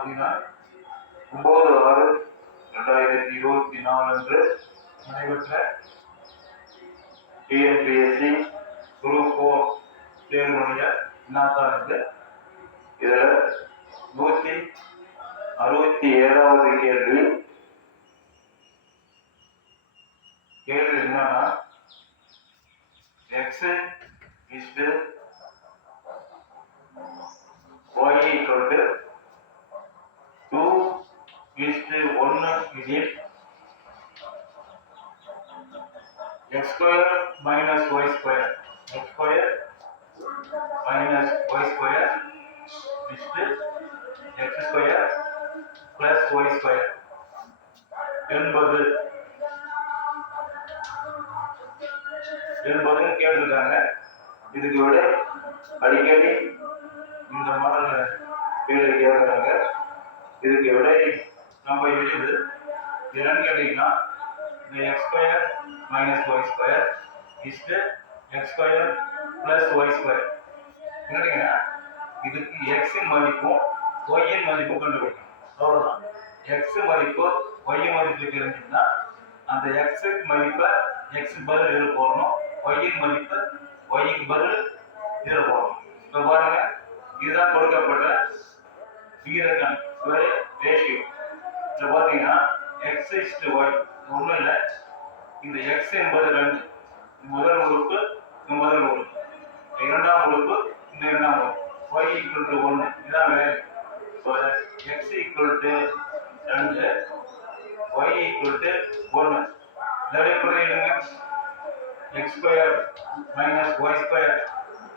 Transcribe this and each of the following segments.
பார்த்தீங்கன்னா 9/6/2024 அன்று நடைபெற்ற டிஎன்பிஎஸ்சி குரூப் 4 தேர்வுடைய வினாத்தான் இது. இதில் 167வது கேள்வி என்னன்னா x is to y equal to 2 is to 1 இதில் x square minus y square is to x square plus y square என்பது கேட்டிருக்காங்க. இதுக்கு விட அடிக்கடி இந்த மாடல் கேள்வி கேட்குறாங்க. இதுக்கு விட நம்ம எழுது என்னன்னு கேட்டீங்கன்னா இந்த x square minus y square is to x square plus y square என்னன்னா இதுக்கு எக்ஸின் மதிப்பும் ஒய்யின் மதிப்பும் கண்டுபிடிக்கணும். அவ்வளோதான். எக்ஸ் மதிப்பு ஒய் மதிப்பு தெரிஞ்சுன்னா அந்த எக்ஸ் மதிப்பை எக்ஸ் பதில் இதில் போடணும், ஒய்யின் மதிப்பு ஒய்க்கு பதில் இதில் போடணும். இப்போ பாருங்க, இதுதான் கொடுக்கப்பட்ட விகிதக்கண் ஒரு ரேஷியோ. இதில் பார்த்தீங்கன்னா எக்ஸ் இஸ்டு ஒய் ஒன்றும் இல்லை. இந்த எக்ஸ் என்பது 2, முதல் உறுப்பு முதல் உறுப்பு, இரண்டாம் உறுப்பு இந்த இரண்டாம் உறுப்பு, ஒய் ஈக்குவல் டு 1 இதுதான் வேலை. இப்போ x equal to 2, y equal to 1 இதோட புரியுதுங்க. X square minus y square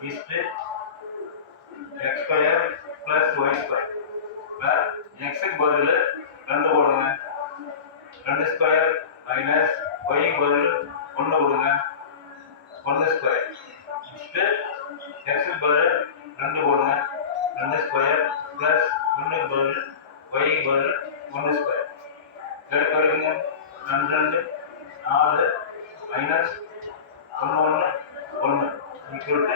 is to x square plus y square. இப்போ எக்ஸுக்கு பதில் 2 போடுங்க, 2 ஸ்கொயர் மைனஸ் ஒய்க்கு பதில் 1 கொடுங்க, 1 ஸ்கொயர் இஸ்டு எக்ஸுக்கு பதில் 2 போடுங்க, 2 ஸ்கொயர் பிளஸ் 1க்கு பதில் ஒய்க்கு பதில் 1 ஸ்கொயர். இதோட பிறகுங்க 2 4 minus 1 1 equal to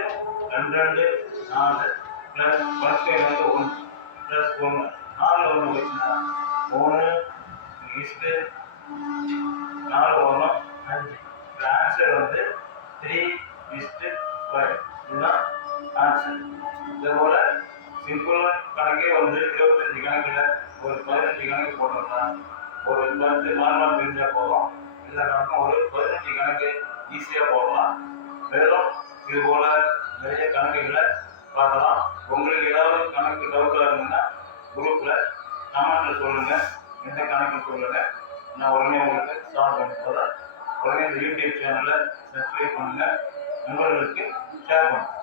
2 4 plus 1 square வந்து 1 பிளஸ் 1 4 1 வச்சுன்னா 3 இஸ்டு 4 1 5. இந்த ஆன்சர் வந்து 3:5 இதுதான் ஆன்சர். இதுபோல சிம்பிள் கணக்கே வந்து 25 கணக்கில் ஒரு 15 கணக்கு போட்டோம்னா ஒரு 10 நார்மல் தெரிஞ்சால் போதும். இந்த கணக்கும் ஒரு 15 கணக்கு ஈஸியாக போடலாம். மேலும் இது போல நிறைய கணக்குகளை பார்க்கலாம். உங்களுக்கு ஏதாவது கணக்கு டவுட்டாக இருந்ததுன்னா குரூப்பில் கமெண்ட்டில் சொல்லுங்கள், எந்த கணக்கு சொல்லுங்கள், நான் உடனே உங்களுக்கு சால்வ் பண்ணி போகிறேன். உடனே இந்த யூடியூப் சேனலை சப்ஸ்கிரைப் பண்ணுங்கள், நண்பர்களுக்கு ஷேர் பண்ணுங்கள்.